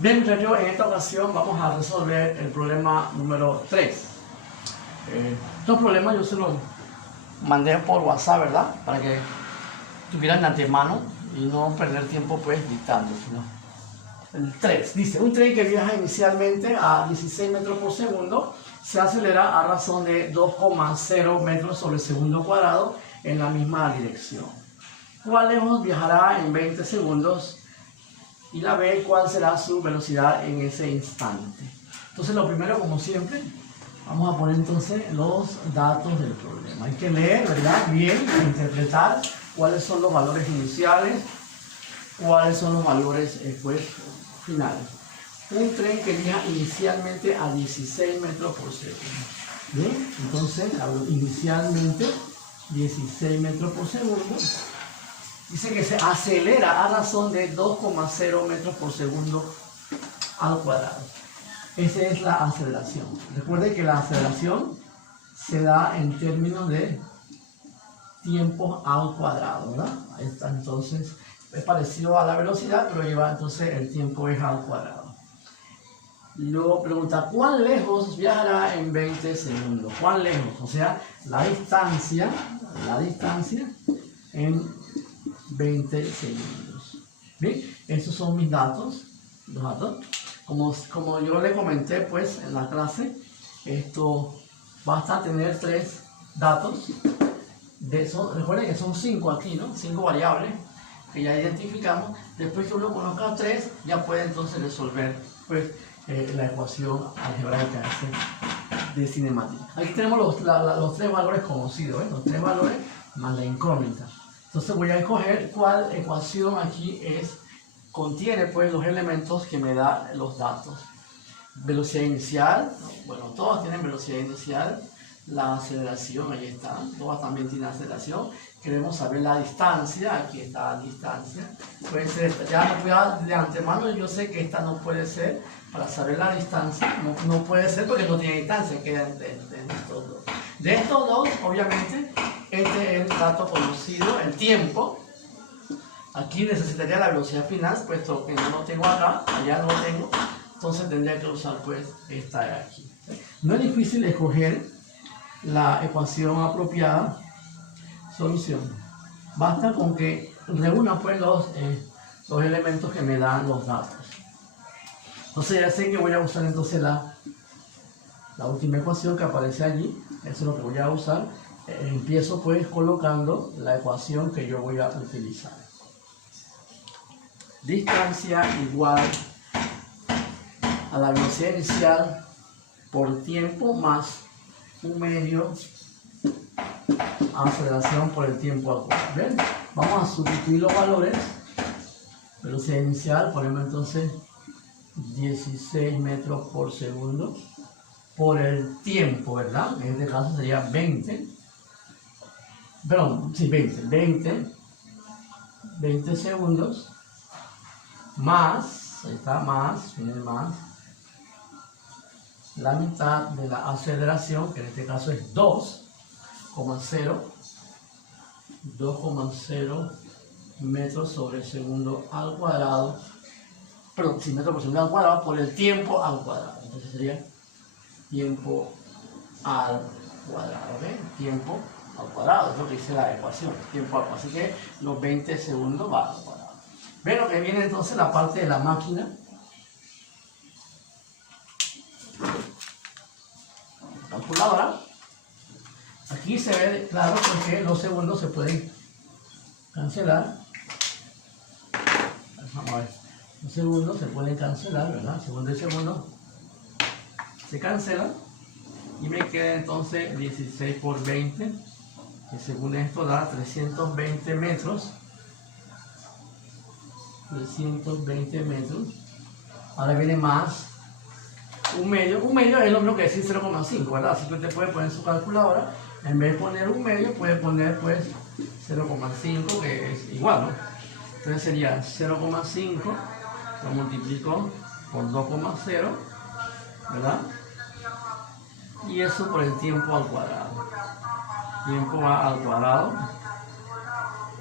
Bien, muchachos, en esta ocasión vamos a resolver el problema número 3. Estos problemas yo se los mandé por WhatsApp, ¿verdad? Para que tuvieran de antemano y no perder tiempo pues dictando, sino el 3. Dice, un tren que viaja inicialmente a 16 metros por segundo se acelera a razón de 2,0 metros sobre segundo cuadrado en la misma dirección. ¿Cuál lejos viajará en 20 segundos? Y la B, ¿cuál será su velocidad en ese instante? Entonces, lo primero, como siempre, vamos a poner entonces los datos del problema. Hay que leer, ¿verdad? Bien, interpretar cuáles son los valores iniciales, cuáles son los valores finales. Un tren que viaja inicialmente a 16 metros por segundo. Bien, entonces, inicialmente 16 metros por segundo. Dice que se acelera a razón de 2,0 metros por segundo al cuadrado. Esa es la aceleración. Recuerde que la aceleración se da en términos de tiempo al cuadrado, ¿verdad? Ahí está, entonces, es parecido a la velocidad, pero lleva entonces el tiempo es al cuadrado. Luego pregunta, ¿cuán lejos viajará en 20 segundos? ¿Cuán lejos? O sea, la distancia en 20 segundos. Bien, esos son mis datos, los datos. Como yo le comenté pues en la clase, esto basta tener 3 datos. De eso, recuerden que son 5 aquí, ¿no? 5 variables que ya identificamos. Después que uno conozca 3, ya puede entonces resolver pues la ecuación algebraica de cinemática. Aquí tenemos los 3 valores conocidos, los 3 valores más la incógnita. Entonces voy a escoger cuál ecuación aquí contiene pues los elementos que me da los datos. Velocidad inicial, bueno, todas tienen velocidad inicial. La aceleración, ahí está, todas también tienen aceleración. Queremos saber la distancia, aquí está la distancia. Puede ser esta, ya de antemano yo sé que esta no puede ser. Para saber la distancia, no puede ser porque no tiene distancia, quedan de estos dos. De estos dos, obviamente, este es el dato conocido, el tiempo. Aquí necesitaría la velocidad final, puesto que no lo tengo acá, allá no lo tengo. Entonces tendría que usar pues esta de aquí. No es difícil escoger la ecuación apropiada. Solución. Basta con que reúna pues los elementos que me dan los datos. Entonces ya sé que voy a usar entonces la última ecuación que aparece allí. Eso es lo que voy a usar. Empiezo pues colocando la ecuación que yo voy a utilizar. Distancia igual a la velocidad inicial por tiempo más 1 medio aceleración por el tiempo al cuadrado. ¿Ven? Vamos a sustituir los valores. Velocidad inicial, ponemos entonces 16 metros por segundo por el tiempo, ¿verdad? En este caso sería 20. Perdón, sí, 20 segundos más, ahí está, viene más la mitad de la aceleración, que en este caso es 2,0 metros sobre segundo al cuadrado, perdón, sí, metros por segundo al cuadrado por el tiempo al cuadrado. Entonces sería tiempo al cuadrado, ¿ok? Tiempo al cuadrado, es lo que dice la ecuación, tiempo al cuadrado. Así que los 20 segundos va al cuadrado. Ven lo que viene entonces la parte de la máquina. Calculadora. Aquí se ve claro porque los segundos se pueden cancelar. Vamos a ver. Los segundos se pueden cancelar, ¿verdad? Segundo y segundo se cancelan. Y me queda entonces 16 por 20, que según esto da 320 metros. 320 metros. Ahora viene más. Un medio es lo mismo que decir 0,5, ¿verdad? Así que usted puede poner en su calculadora, en vez de poner un medio, puede poner pues 0,5, que es igual, ¿no? Entonces sería 0,5, lo multiplico por 2,0, ¿verdad? Y eso por el tiempo al cuadrado. Tiempo al cuadrado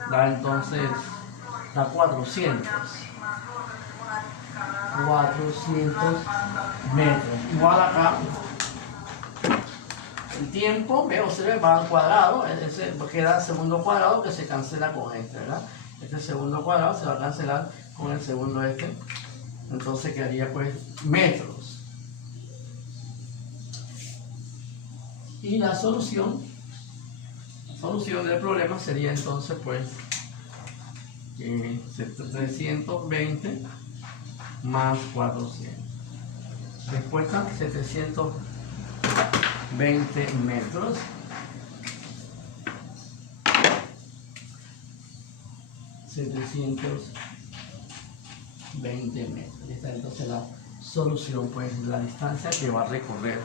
da entonces da 400. 400 metros. Igual acá, el tiempo, veo, se ve, va al cuadrado, ese queda el segundo cuadrado que se cancela con este, ¿verdad? Este segundo cuadrado se va a cancelar con el segundo este, entonces quedaría pues metros. Y la solución del problema sería entonces pues 320 más 400. Respuesta 720 metros. 720 metros. Esta es entonces la solución, pues la distancia que va a recorrer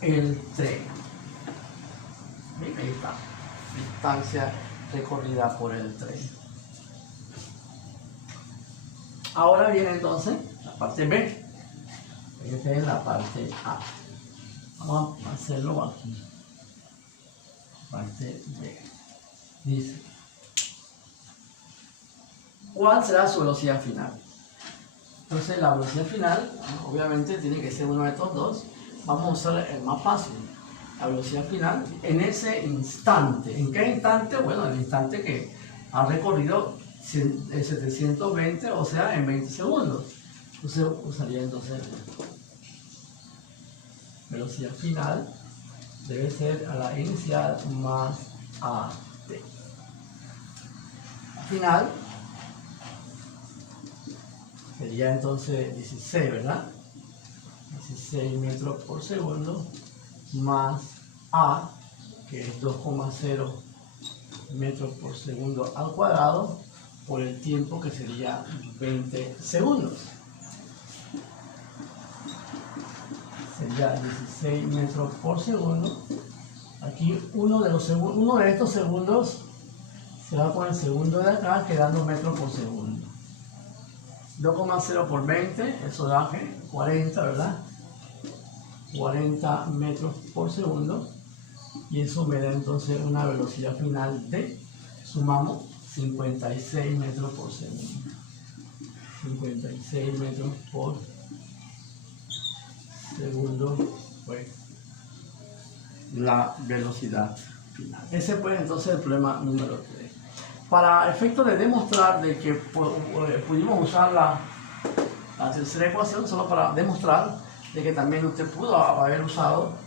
el tren. Ahí está, distancia recorrida por el tren. Ahora viene entonces la parte B. Esta es la parte A. Vamos a hacerlo aquí. Parte B. Dice, ¿cuál será su velocidad final? Entonces la velocidad final, obviamente tiene que ser uno de estos dos. Vamos a usar el más fácil. La velocidad final en ese instante. ¿En qué instante? Bueno, el instante que ha recorrido 720, o sea, en 20 segundos. Entonces usaría entonces velocidad final debe ser a la inicial más a t. Final sería entonces 16, ¿verdad? 16 metros por segundo más a, que es 2,0 metros por segundo al cuadrado, por el tiempo que sería 20 segundos. Sería 16 metros por segundo. Aquí uno de estos segundos se va con el segundo de acá, quedando metros por segundo. 2,0 por 20, eso da 40, ¿verdad? 40 metros por segundo. Y eso me da entonces una velocidad final de, sumamos, 56 metros por segundo. 56 metros por segundo, pues la velocidad final. Ese pues entonces el problema número 3. Para efecto de demostrar de que pudimos usar la tercera ecuación, solo para demostrar de que también usted pudo haber usado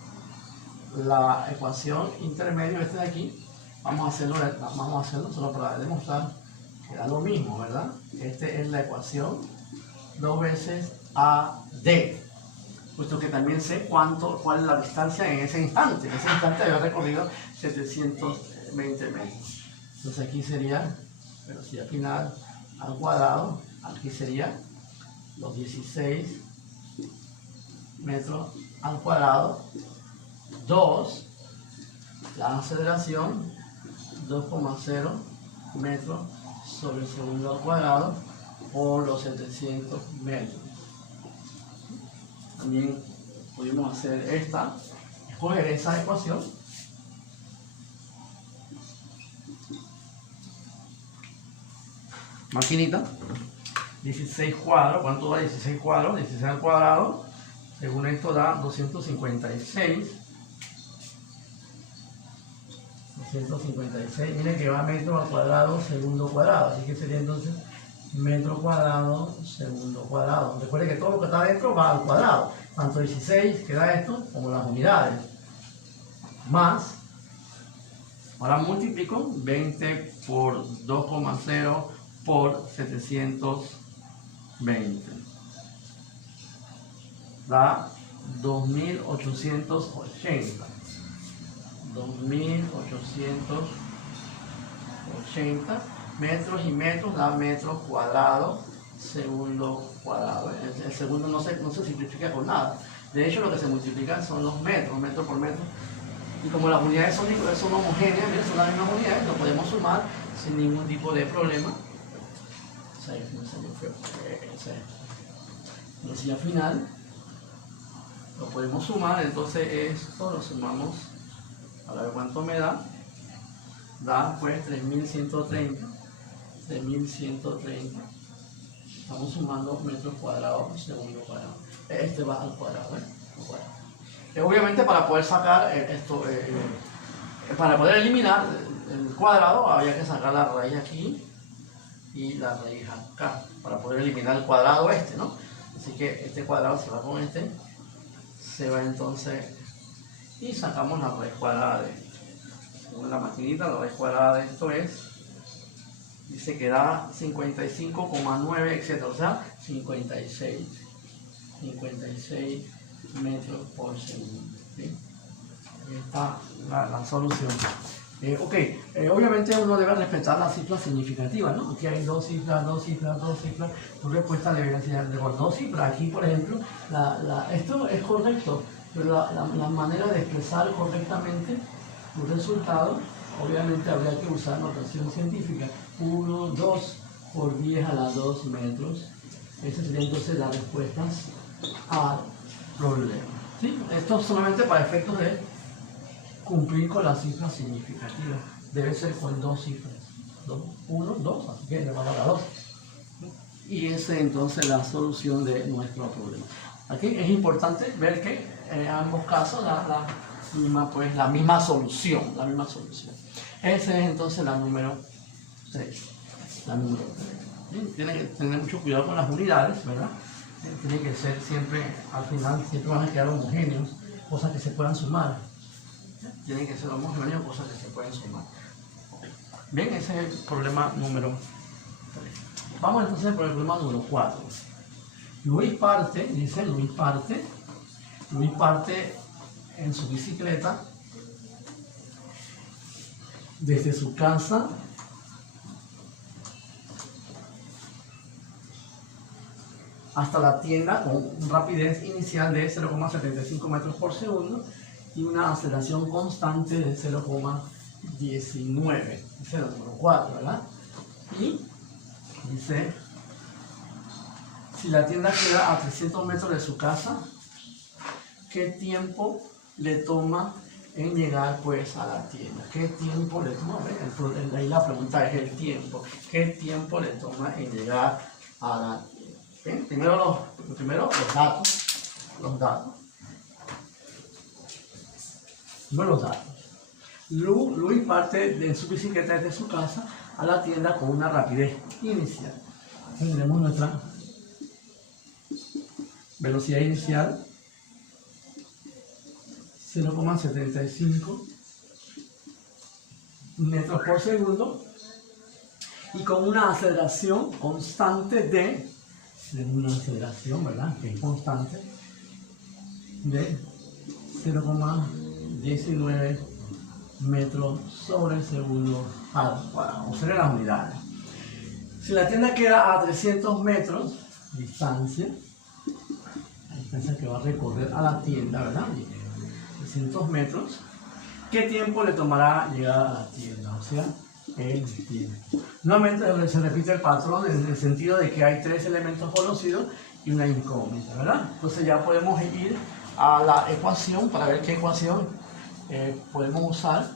la ecuación intermedio, este de aquí. Vamos a hacerlo solo para demostrar que da lo mismo, ¿verdad? Esta es la ecuación 2 veces AD, puesto que también sé cuál es la distancia en ese instante. En ese instante había recorrido 720 metros. Entonces aquí sería velocidad final al cuadrado, aquí sería los 16 metros al cuadrado, 2, la aceleración, 2,0 metros sobre segundo al cuadrado por los 700 metros. También pudimos hacer escoger esa ecuación. Maquinita, 16 cuadros, ¿cuánto da 16 cuadros? 16 al cuadrado, según esto da 256. 256, miren que va metro al cuadrado, segundo cuadrado, así que sería entonces metro cuadrado, segundo cuadrado. Recuerden que todo lo que está dentro va al cuadrado, tanto 16 que da esto como las unidades, más, ahora multiplico 20 por 2,0 por 720, da 2880. 2880 metros y metros da metros cuadrados, segundo cuadrado. El segundo no se simplifica con nada. De hecho, lo que se multiplica son los metros, metro por metro. Y como las unidades son homogéneas, son las mismas unidades, lo podemos sumar sin ningún tipo de problema. Velocidad final lo podemos sumar, entonces esto lo sumamos, a ver cuánto me da. Da pues 3130 Estamos sumando metros cuadrados por segundo cuadrado. Este va al cuadrado, al cuadrado. Obviamente para poder sacar para poder eliminar el cuadrado había que sacar la raíz aquí y la raíz acá para poder eliminar el cuadrado este, ¿no? Así que este cuadrado se va con este, se va entonces y sacamos la raíz cuadrada de esto. Según la maquinita, la raíz cuadrada de esto es, dice que da 55,9, etc. O sea, 56 metros por segundo. ¿Sí? Ahí está la solución. Obviamente uno debe respetar las cifras significativas, ¿no? Aquí hay dos cifras. Tu respuesta debería ser de dos cifras. Aquí, por ejemplo, esto es correcto, pero la manera de expresar correctamente un resultado, obviamente habría que usar notación científica. 1, 2 por 10 a la 2 metros. Esas serían entonces las respuestas al problema. ¿Sí? Esto solamente para efectos de cumplir con las cifras significativas. Debe ser con dos cifras. 1, 2, así que le vamos a dar 2. Y esa es entonces la solución de nuestro problema. Aquí es importante ver que en ambos casos la misma solución. Esa es entonces la número 3. Tienen que tener mucho cuidado con las unidades, ¿verdad? Tienen que ser siempre, al final, siempre van a quedar homogéneos, cosas que se puedan sumar. Tienen que ser homogéneos, cosas que se pueden sumar. Bien, ese es el problema número 3. Vamos entonces por el problema número 4. Luis parte en su bicicleta desde su casa hasta la tienda con rapidez inicial de 0,75 metros por segundo y una aceleración constante de 0,19. Es el número 4, ¿verdad? Y dice, si la tienda queda a 300 metros de su casa, ¿qué tiempo le toma en llegar pues a la tienda? ¿Qué tiempo le toma? Ahí la pregunta es el tiempo. ¿Qué tiempo le toma en llegar a la tienda? Bien, primero los datos. Luis parte de su bicicleta desde su casa a la tienda con una rapidez inicial. Tendremos nuestra velocidad inicial 0,75 metros por segundo y con una aceleración constante de una aceleración, ¿verdad? Que es constante de 0,19 metros sobre segundo al cuadrado. O sea, las unidades. Si la tienda queda a 300 metros distancia, la distancia que va a recorrer a la tienda, ¿verdad? 300 metros, ¿qué tiempo le tomará llegar a la tienda? O sea, el tiempo. Nuevamente se repite el patrón en el sentido de que hay 3 elementos conocidos y una incógnita, ¿verdad? Entonces ya podemos ir a la ecuación para ver qué ecuación podemos usar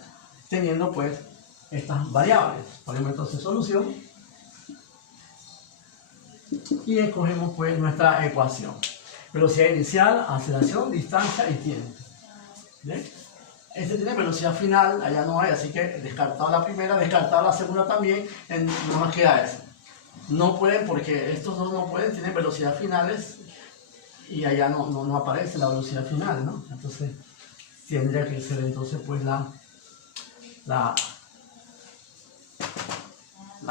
teniendo pues estas variables. Ponemos entonces solución y escogemos pues nuestra ecuación. Velocidad inicial, aceleración, distancia y tiempo. ¿Bien? Este tiene velocidad final, allá no hay, así que descartado la primera, descartado la segunda también, no nos queda eso. No pueden porque estos dos no pueden, tienen velocidad finales y allá no aparece la velocidad final, ¿no? Entonces tendría que ser entonces pues la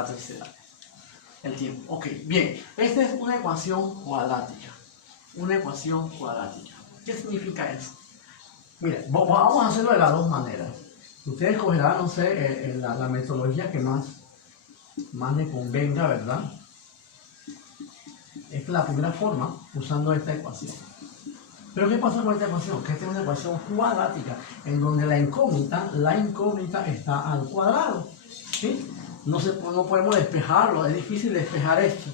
tercera, el tiempo. Ok, bien, esta es una ecuación cuadrática. ¿Qué significa eso? Miren, vamos a hacerlo de las dos maneras. Ustedes escogerán, no sé, la metodología que más le convenga, ¿verdad? Esta es la primera forma, usando esta ecuación. Pero ¿qué pasa con esta ecuación? Que esta es una ecuación cuadrática, en donde la incógnita está al cuadrado. ¿Sí? No podemos despejarlo, es difícil despejar esto.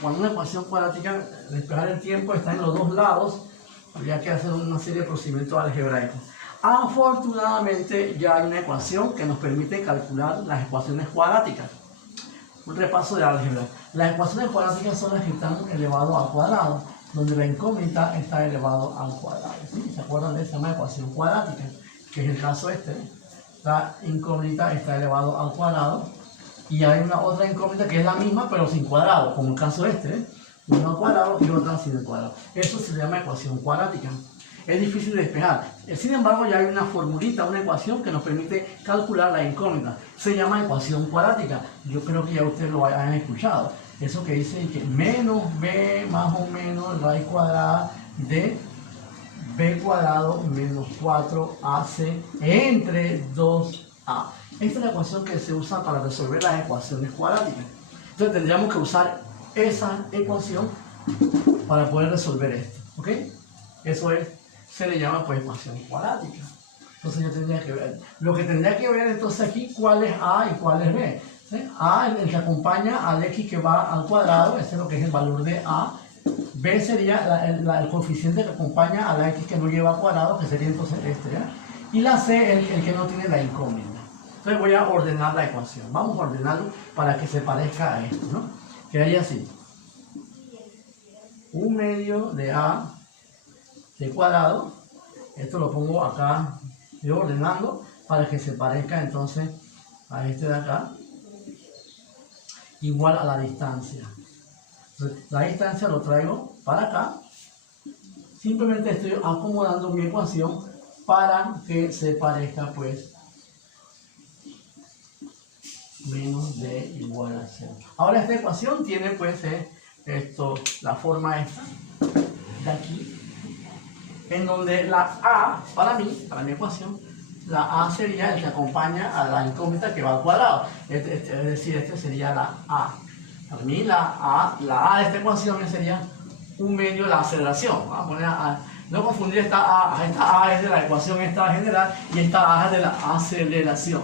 Cuando una ecuación cuadrática, despejar el tiempo está en los dos lados, habría que hacer una serie de procedimientos algebraicos. Afortunadamente ya hay una ecuación que nos permite calcular las ecuaciones cuadráticas. un repaso de álgebra. Las ecuaciones cuadráticas son las que están elevado al cuadrado, donde la incógnita está elevado al cuadrado. ¿Sí? ¿Se acuerdan de esa ecuación cuadrática? Que es el caso este. La incógnita está elevado al cuadrado y hay una otra incógnita que es la misma pero sin cuadrado, como el caso este. Una al cuadrado y otra sin el cuadrado. Eso se llama ecuación cuadrática. Es difícil de despejar. Sin embargo, ya hay una formulita, una ecuación que nos permite calcular la incógnita. Se llama ecuación cuadrática. Yo creo que ya ustedes lo hayan escuchado. Eso que dice que menos b más o menos raíz cuadrada de b cuadrado menos 4ac entre 2a. Esta es la ecuación que se usa para resolver las ecuaciones cuadráticas. Entonces tendríamos que usar esa ecuación para poder resolver esto. ¿Ok? Eso se le llama pues ecuación cuadrática. Entonces yo tendría que ver. Lo que tendría que ver entonces aquí cuál es a y cuál es b. ¿Sí? A el que acompaña al x que va al cuadrado, ese es lo que es el valor de a. B sería el coeficiente que acompaña a la x que no lleva al cuadrado, que sería entonces este, ¿ya? Y la c el que no tiene la incógnita. Entonces voy a ordenar la ecuación. Vamos a ordenarlo para que se parezca a esto, ¿no? Quedaría así. 1 medio de a de cuadrado. Esto lo pongo acá, yo ordenando para que se parezca entonces a este de acá. Igual a la distancia. Entonces, la distancia lo traigo para acá. Simplemente estoy acomodando mi ecuación para que se parezca pues menos de igual a 0. Ahora esta ecuación tiene pues la forma esta de aquí, en donde la a, para mi ecuación, la a sería el que acompaña a la incógnita que va al cuadrado. Es decir, este sería la a. Para mí la a de esta ecuación sería 1 medio de la aceleración. Vamos a poner no confundir esta a es de la ecuación esta general y esta a es de la aceleración.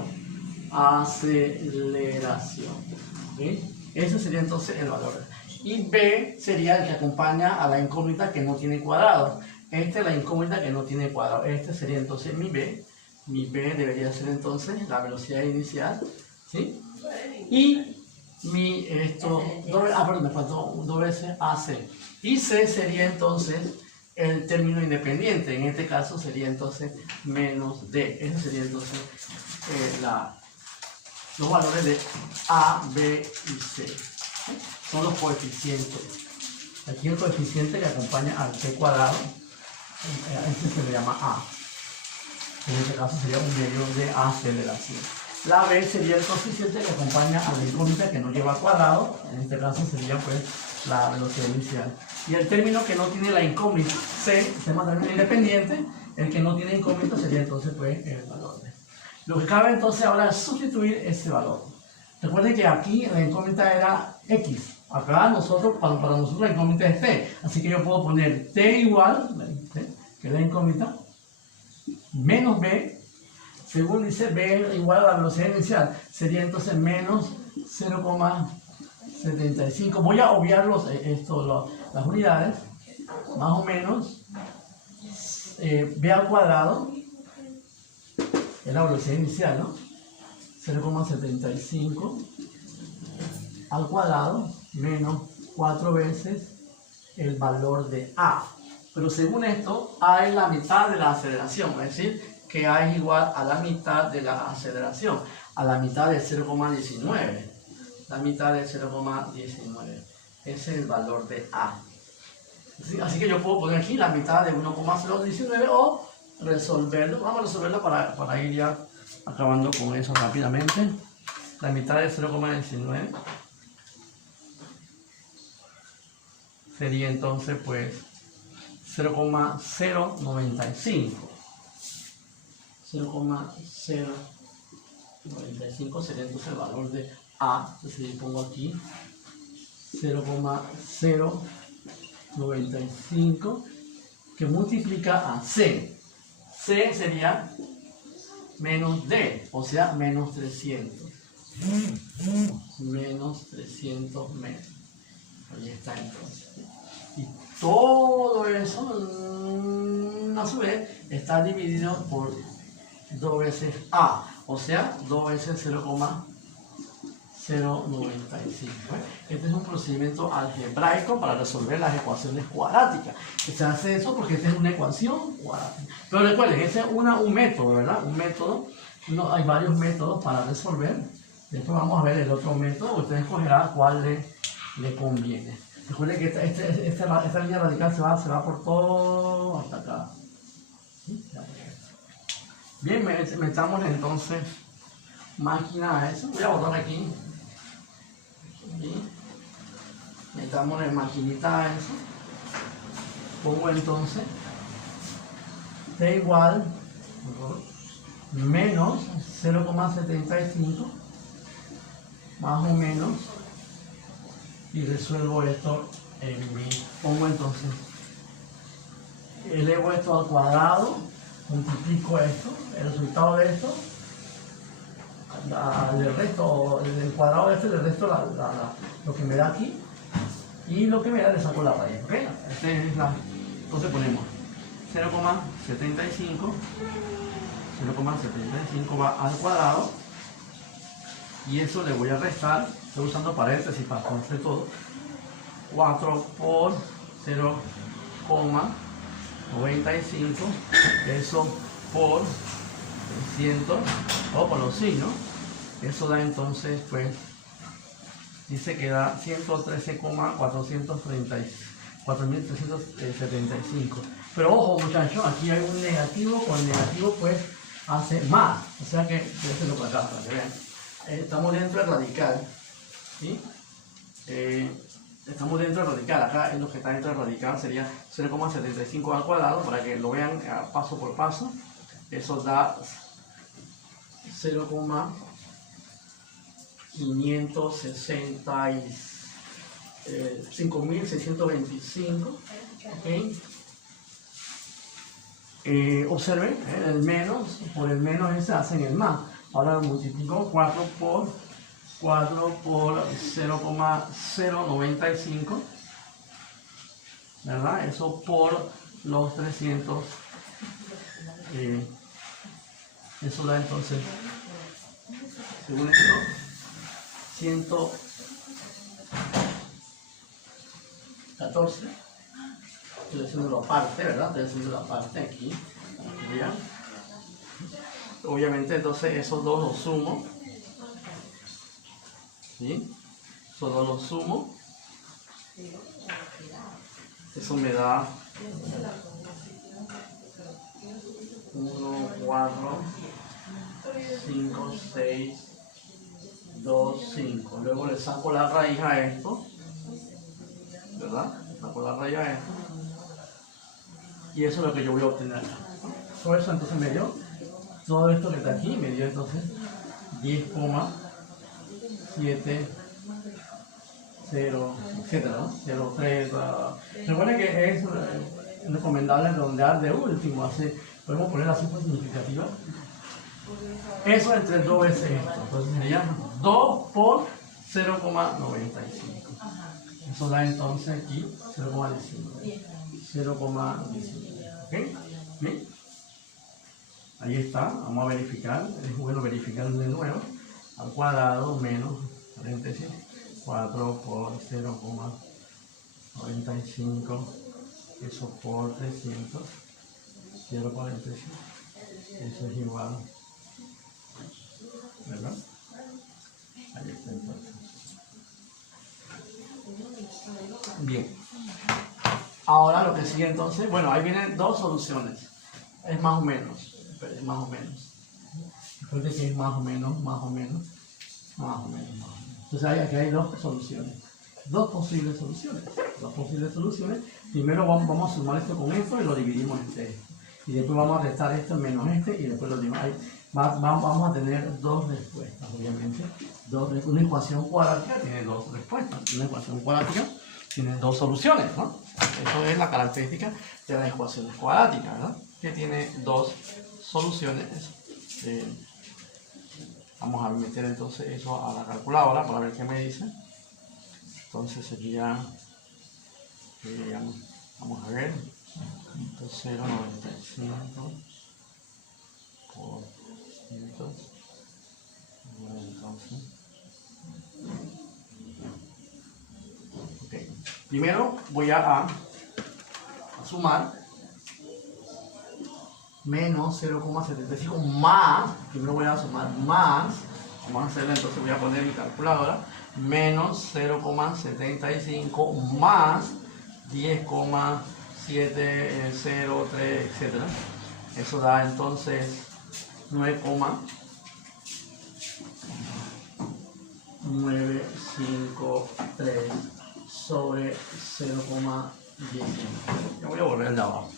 ¿Sí? Ese sería entonces el valor. Y b sería el que acompaña a la incógnita que no tiene cuadrado. Esta es la incógnita que no tiene cuadrado. Este sería entonces mi b. Mi b debería ser entonces la velocidad inicial. ¿Sí? Y mi me faltó 2 veces AC. Y C sería entonces el término independiente. En este caso sería entonces menos D. Ese sería entonces los valores de A, B y C. ¿Sí? Son los coeficientes. Aquí el coeficiente que acompaña al C cuadrado, este se le llama A. En este caso sería 1 medio de aceleración. La B sería el coeficiente que acompaña a la incógnita que no lleva cuadrado. En este caso sería pues la velocidad inicial. Y el término que no tiene la incógnita, C, se llama término independiente. El que no tiene incógnita sería entonces pues el valor de. Lo que cabe entonces ahora es sustituir ese valor. Recuerden que aquí la incógnita era X. Acá para nosotros la incógnita es T. Así que yo puedo poner T igual, que es la incógnita, menos B. Según dice B igual a la velocidad inicial, sería entonces menos 0,75. Voy a obviar las unidades. Más o menos B al cuadrado es la velocidad inicial, ¿no? 0,75 al cuadrado menos 4 veces el valor de A. Pero según esto, A es la mitad de la aceleración, es decir, que A es igual a la mitad de la aceleración, a la mitad de 0,19. La mitad de 0,19. Ese es el valor de A. Así que yo puedo poner aquí la mitad de 1,019 o resolverlo. Vamos a resolverlo para ir ya acabando con eso rápidamente. La mitad de 0,19 sería entonces pues 0,095. 0,095 sería entonces el valor de A. Entonces yo pongo aquí 0,095 que multiplica a C. C sería menos D, o sea, menos 300. Menos 300 metros. Ahí está entonces. Y todo eso, a su vez, está dividido por 2 veces A, o sea, 2 veces 0,095. 0,95. Este es un procedimiento algebraico para resolver las ecuaciones cuadráticas. Se hace eso porque esta es una ecuación cuadrática. Pero recuerden, ese es un método, ¿verdad? Un método. No, hay varios métodos para resolver. Después vamos a ver el otro método. Usted escogerá cuál le conviene. Recuerden que esta línea radical se va por todo hasta acá. ¿Sí? Bien, metamos entonces máquina a eso. Voy a botar aquí. Metamos en maquinita a eso. Pongo entonces T igual menos 0,75 más o menos, y resuelvo esto en mi. Pongo entonces, elevo esto al cuadrado, multiplico esto, el resultado de esto el resto, el cuadrado de este, le resto lo que me da aquí, y lo que me da le saco la raíz, ¿ok? Entonces ponemos 0,75 va al cuadrado, y eso le voy a restar, estoy usando paréntesis para hacer todo, 4 por 0,95, eso por 100, o por los signos, eso da entonces, pues, dice que da 113,475. Pero ojo, muchachos, aquí hay un negativo, con el negativo pues hace más, o sea que déjenlo para acá para que vean. Estamos dentro del radical, ¿sí? Estamos dentro del radical, acá en lo que está dentro del radical sería 0,75 al cuadrado, para que lo vean paso por paso. Eso da 5.625, ¿ok? Observen, el menos, por el menos ese hacen el más. Ahora lo multiplico 4 por 0,095, ¿verdad? Eso por los 300, eso da entonces, según esto, 114. Estoy haciendo la parte, ¿verdad? Estoy haciendo la parte aquí. ¿Ya? Obviamente, entonces esos dos los sumo. ¿Sí? Esos dos los sumo. Eso me da 1, 4, 5, 6, 2, 5. Luego le saco la raíz a esto, ¿verdad? Saco la raíz a esto. Y eso es lo que yo voy a obtener. Por eso entonces me dio, todo esto que está aquí, me dio entonces 10,70, etcétera, ¿no? 0,3. Recuerden que es recomendable redondear de último, así, podemos poner la cifra significativa. Eso entre 2 veces esto, entonces sería 2 por 0,95. Eso da entonces aquí 0,19. 0,19. ¿Ok? ¿Bien? Ahí está, vamos a verificar, es bueno verificar de nuevo, al cuadrado menos, paréntesis, 4 por 0,95, eso por 300, 0,45, eso es igual, ¿verdad? Ahí está entonces. Bien. Ahora lo que sigue entonces, bueno, ahí vienen dos soluciones, es más o menos. Pero es más o menos. Recuerde que es más o menos. Entonces aquí hay dos soluciones. Dos posibles soluciones. Primero vamos a sumar esto con esto y lo dividimos entre esto. Y después vamos a restar esto menos este y después lo dividimos. Vamos a tener dos respuestas, obviamente. Una ecuación cuadrática tiene dos respuestas. Una ecuación cuadrática tiene dos soluciones, ¿no? Eso es la característica de las ecuaciones cuadráticas, ¿verdad? Que tiene dos soluciones. Vamos a meter entonces eso a la calculadora para ver qué me dice. Entonces sería, vamos a ver, 0,95 por 100, entonces Primero voy a sumar menos 0,75 más, primero voy a sumar más, vamos a hacerlo, entonces voy a poner mi calculadora, menos 0,75 más 10,703, etc. Eso da entonces 9,953 sobre 0,19. Yo voy a volver de abajo.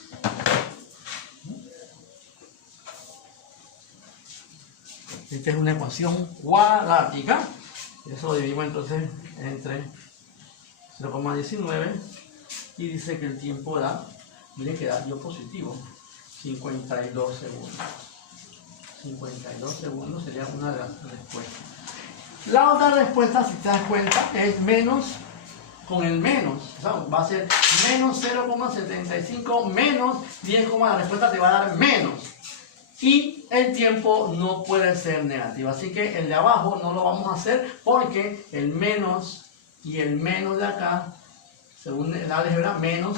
Esta es una ecuación cuadrática. Eso lo dividimos entonces entre 0,19 y dice que el tiempo da, miren que da dio positivo, 52 segundos. 52 segundos sería una de las respuestas. La otra respuesta, si te das cuenta, es menos con el menos. O sea, va a ser menos 0,75 menos 10, la respuesta te va a dar menos. Y el tiempo no puede ser negativo. Así que el de abajo no lo vamos a hacer porque el menos y el menos de acá, según el álgebra, menos,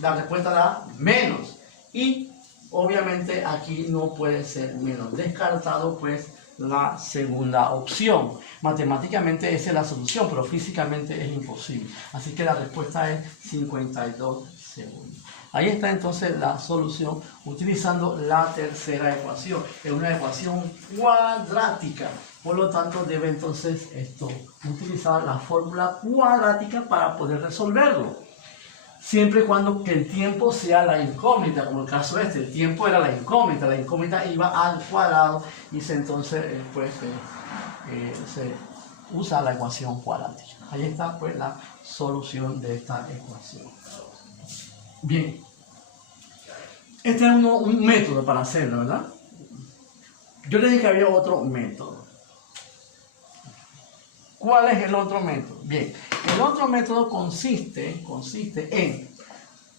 la respuesta da menos. Y obviamente aquí no puede ser menos. Descartado pues la segunda opción. Matemáticamente esa es la solución, pero físicamente es imposible. Así que la respuesta es 52 segundos. Ahí está entonces la solución utilizando la tercera ecuación. Es una ecuación cuadrática. Por lo tanto, debe entonces utilizar la fórmula cuadrática para poder resolverlo. Siempre y cuando que el tiempo sea la incógnita, como el caso el tiempo era la incógnita iba al cuadrado y entonces se usa la ecuación cuadrática. Ahí está pues la solución de esta ecuación. Bien, este es un método para hacerlo, ¿verdad? Yo les dije que había otro método. ¿Cuál es el otro método? Bien, el otro método consiste en,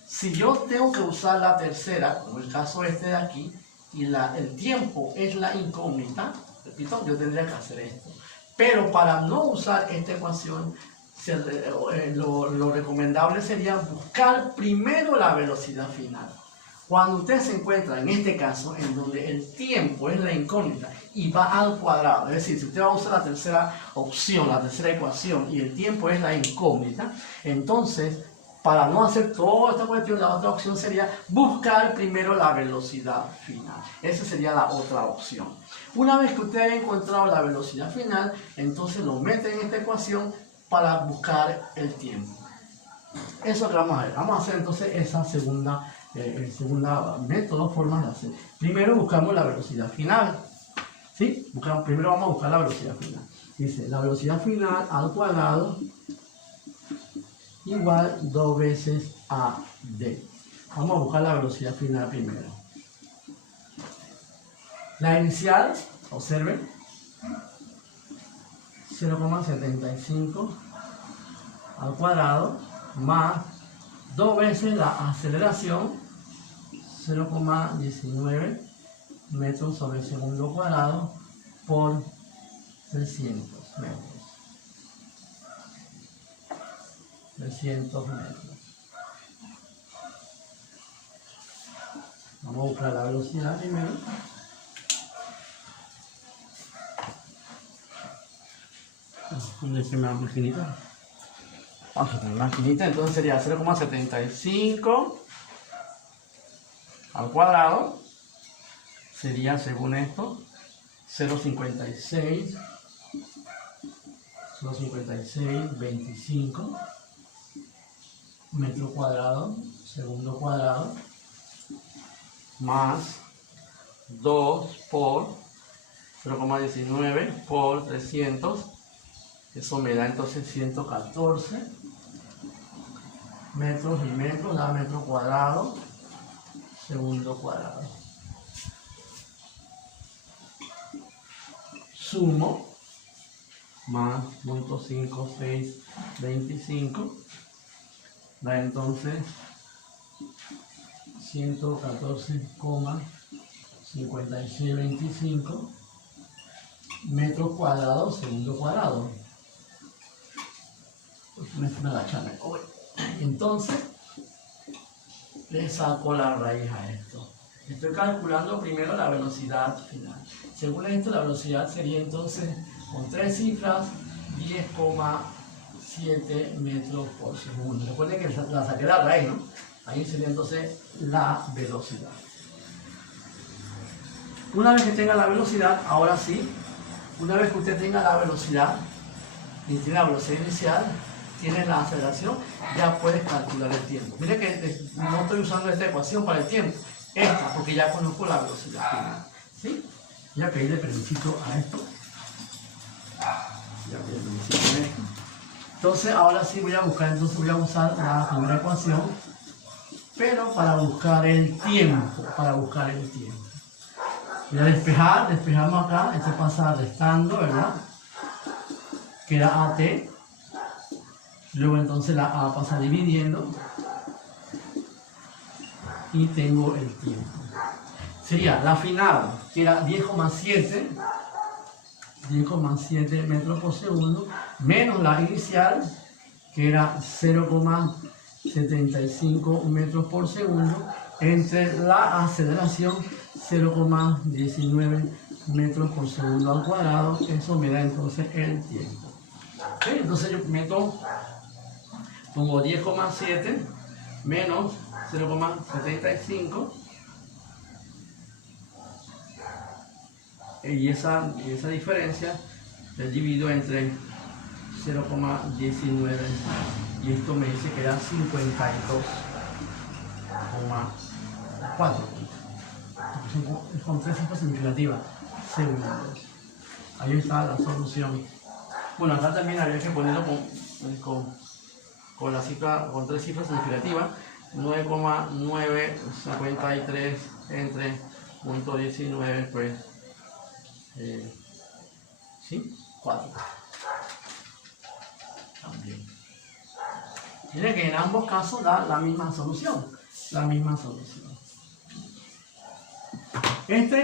si yo tengo que usar la tercera, como el caso de aquí, y el tiempo es la incógnita, repito, yo tendría que hacer esto. Pero para no usar esta ecuación, lo recomendable sería buscar primero la velocidad final. Cuando usted se encuentra en este caso, en donde el tiempo es la incógnita y va al cuadrado, es decir, si usted va a usar la tercera opción, la tercera ecuación, y el tiempo es la incógnita, entonces, para no hacer toda esta cuestión, la otra opción sería buscar primero la velocidad final. Esa sería la otra opción. Una vez que usted haya encontrado la velocidad final, entonces lo mete en esta ecuación para buscar el tiempo. Eso es lo que vamos a ver. Vamos a hacer entonces esa segunda método, forma de hacer. Primero buscamos la velocidad final. ¿Sí? Primero vamos a buscar la velocidad final. Dice, la velocidad final al cuadrado igual 2 veces a d. Vamos a buscar la velocidad final primero. La inicial, observen, 0,75 al cuadrado más 2 veces la aceleración, 0,19 metros sobre segundo cuadrado por 300 metros. 300 metros. Vamos a buscar la velocidad primero. ¿Dónde está la maquinita? Vamos a tener la maquinita, entonces sería 0,75 al cuadrado. Sería, según esto, 0,5625 metro cuadrado, segundo cuadrado, más 2 por 0,19 por 300, eso me da entonces 114 metros y metros, da metro cuadrado, segundo cuadrado. Sumo, más 0.5625, da entonces 114,5625 metros cuadrados, segundo cuadrado. me agacharme. Entonces, le saco la raíz a esto. Estoy calculando primero la velocidad final. Según esto, la velocidad sería entonces, con 3 cifras, 10,7 metros por segundo. Recuerden que la saqué la raíz, ¿no? Ahí sería entonces la velocidad. Una vez que tenga la velocidad, ahora sí, una vez que usted tenga la velocidad, y tiene la velocidad inicial, tiene la aceleración, ya puedes calcular el tiempo. Mire que no estoy usando esta ecuación para el tiempo, esta, porque ya conozco la velocidad final. ¿Sí? Voy a pedirle permisito a esto. Voy a pedirle permisito a esto. Entonces, ahora sí voy a usar la primera ecuación, pero para buscar el tiempo, Voy a despejamos acá, esto pasa restando, ¿verdad? Queda AT. Luego entonces la A pasa dividiendo. Y tengo el tiempo. Sería la final, que era 10,7 metros por segundo, menos la inicial, que era 0,75 metros por segundo, entre la aceleración 0,19 metros por segundo al cuadrado. Eso me da entonces el tiempo. ¿Okay? Entonces yo pongo 10,7 menos 0,75 y esa diferencia la divido entre 0,19 y esto me dice que da 52,4. Con 3 cifras significativas, segundos. Ahí está la solución. Bueno, acá también habría que ponerlo con 3 cifras significativas. 9,953 entre 0,19, pues, ¿sí? 4. También. Miren que en ambos casos da la misma solución.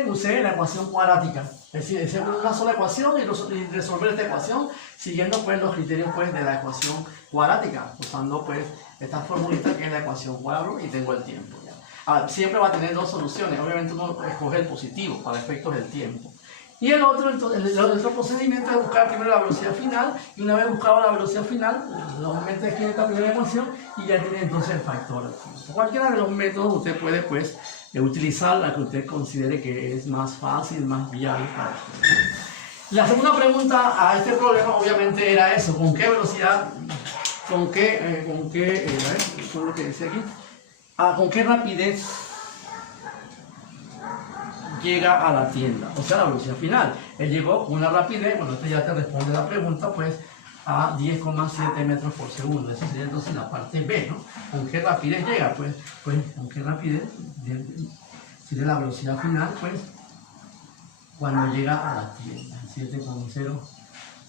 Usé la ecuación cuadrática, es decir, es una sola ecuación y resolver esta ecuación siguiendo pues los criterios pues de la ecuación cuadrática, usando pues esta formulita que es la ecuación cuadrado y tengo el tiempo. ¿Ya? Ahora, siempre va a tener dos soluciones, obviamente uno escoge el positivo para efectos del tiempo. Y el otro procedimiento es buscar primero la velocidad final, y una vez buscado la velocidad final, normalmente escribe esta primera ecuación y ya tiene entonces el factor del tiempo. Cualquiera de los métodos usted puede pues utilizar la que usted considere que es más fácil, más viable para usted. La segunda pregunta a este problema obviamente era eso: ¿con qué velocidad, con qué lo que dice aquí? ¿Con qué rapidez llega a la tienda? O sea, la velocidad final. Él llegó con una rapidez, bueno, esto ya te responde la pregunta, pues, a 10,7 metros por segundo. Esa sería entonces la parte B, ¿no? ¿Con qué rapidez llega? Pues ¿con qué rapidez sería la velocidad final? Pues, cuando llega a la tienda. 7,0.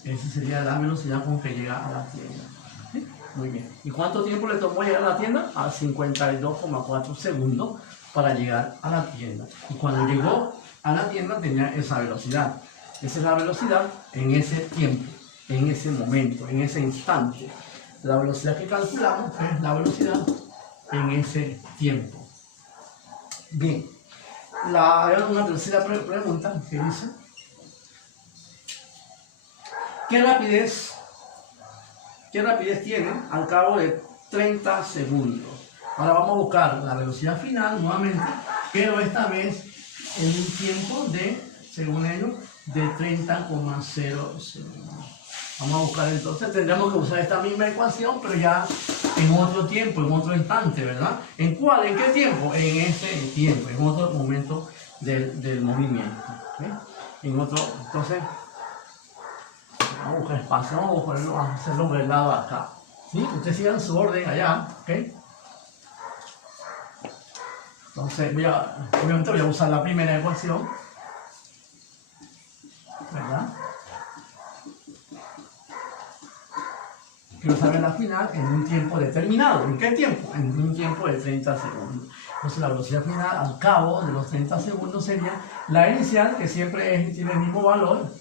Esa sería la velocidad con que llega a la tienda. ¿Sí? Muy bien. ¿Y cuánto tiempo le tomó llegar a la tienda? A 52,4 segundos para llegar a la tienda. Y cuando llegó a la tienda tenía esa velocidad. Esa es la velocidad en ese tiempo, en ese momento, en ese instante. La velocidad que calculamos es la velocidad en ese tiempo. Bien. Hay una tercera pregunta que dice: ¿qué rapidez tiene al cabo de 30 segundos? Ahora vamos a buscar la velocidad final nuevamente, pero esta vez en un tiempo de, según ellos, de 30,0 segundos. Vamos a buscar entonces, tendremos que usar esta misma ecuación, pero ya en otro tiempo, en otro instante, ¿verdad? ¿En cuál? ¿En qué tiempo? En ese tiempo, en otro momento del movimiento. ¿Okay? En otro, entonces, vamos a buscar espacio, vamos a hacerlo del lado acá. ¿Sí? Ustedes sigan su orden allá, ¿ok? Entonces, obviamente voy a usar la primera ecuación, ¿verdad? Quiero saber la final en un tiempo determinado. ¿En qué tiempo? En un tiempo de 30 segundos. Entonces, la velocidad final al cabo de los 30 segundos sería la inicial, que siempre tiene el mismo valor.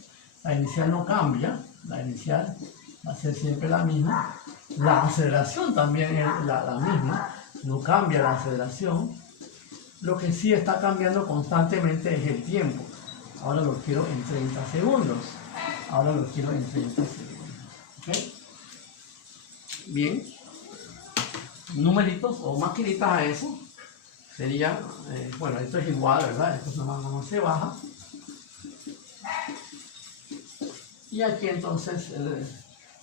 La inicial no cambia. La inicial va a ser siempre la misma. La aceleración también es la misma, no cambia la aceleración. Lo que sí está cambiando constantemente es el tiempo. Ahora lo quiero en 30 segundos. Ahora lo quiero en 30 segundos. ¿Okay? Bien. Numeritos o maquinitas a eso. Sería, bueno, esto es igual, ¿verdad? Esto nomás no se baja. Y aquí entonces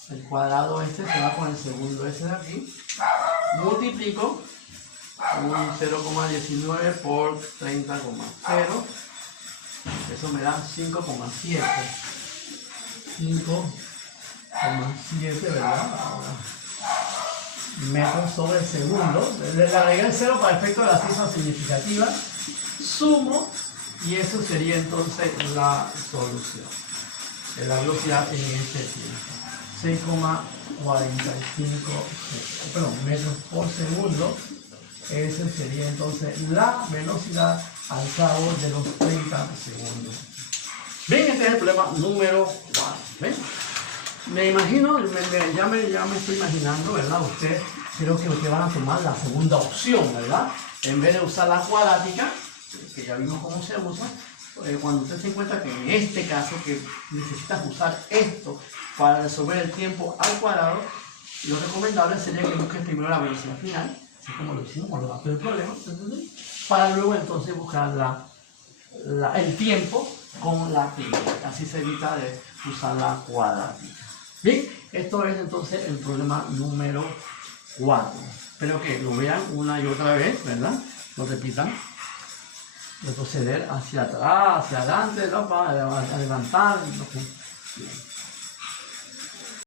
el cuadrado este se va con el segundo ese de aquí. Multiplico un 0,19 por 30,0. Eso me da 5,7. 5,7, ¿verdad? Ahora, metros sobre segundo. Le agregué el 0 para efecto de la cifra significativa. Sumo y eso sería entonces la solución. La velocidad en este tiempo. 6,45 metros por segundo. Esa sería entonces la velocidad al cabo de los 30 segundos. Bien, este es el problema número 4. ¿Ven? Me imagino, ya me estoy imaginando, ¿verdad? Creo que ustedes van a tomar la segunda opción, ¿verdad? En vez de usar la cuadrática, que ya vimos cómo se usa, cuando usted se encuentra que en este caso que necesitas usar esto para resolver el tiempo al cuadrado, lo recomendable sería que busques primero la velocidad final, así como lo hicimos con los datos del problema, para luego entonces buscar el tiempo con la primera. Así se evita de usar la cuadrática. Bien, esto es entonces el problema número 4. Espero que lo vean una y otra vez, ¿verdad? Lo repitan. Retroceder hacia atrás, hacia adelante, ¿no? Para adelantar. Bien.